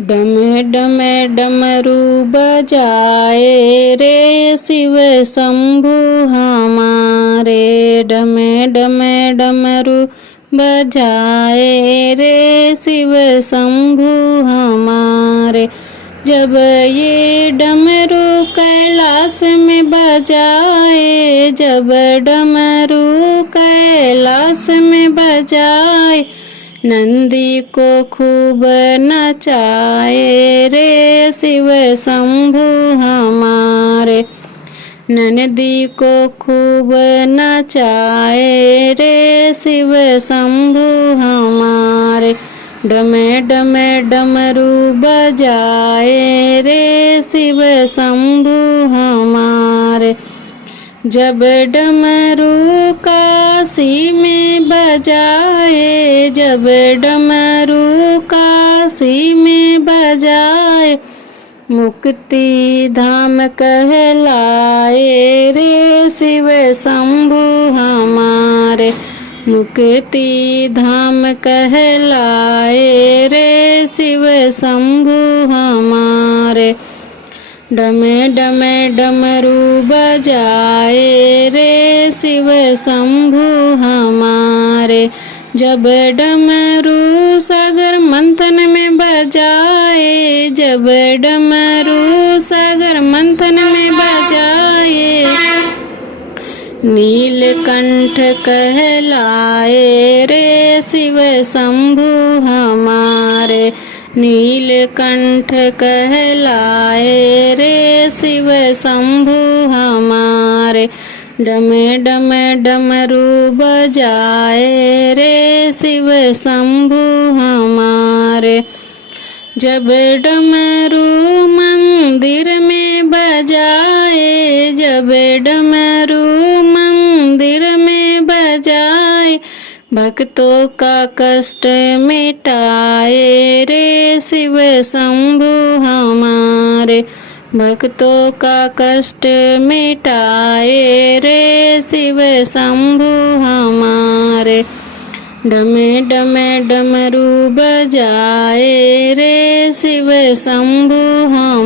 डम डम डमरू बजाए रे शिव शंभु हमारे। डम डम डमरू बजाए रे शिव शंभु हमारे। जब ये डमरू कैलाश में बजाए, जब डमरू कैलाश में बजाए, नंदी को खूब नचाए रे शिव शंभु हमारे। नंदी को खूब नचाए रे शिव शंभु हमारे। डम डम डमरू बजाए रे शिव शंभु हमारे। जब डमरू काशी में बजाए, जब डमरू काशी में बजाए, मुक्ति धाम कहलाए रे शिव शंभु हमारे। मुक्ति धाम कहलाए रे शिव शंभु हमारे। डम डम डमरू बजाए रे शिव शंभु हमारे। जब डमरू सागर मंथन में बजाए, जब डमरू सागर मंथन में बजाए, नीलकंठ कहलाए रे शिव शंभु हमारे। नीलकंठ कहलाए रे शिव शंभु हमारे। डम डम डमरू बजाए रे शिव शंभु हमारे। जब डमरू मंदिर में बजाए, जब डमरू मंदिर में बजाए, भक्तों का कष्ट मिटाए रे शिव शंभु हमारे। भक्तों का कष्ट मिटाए रे शिव शंभु हमारे। डम डम डमरू बजाए रे शिव शंभु हमारे।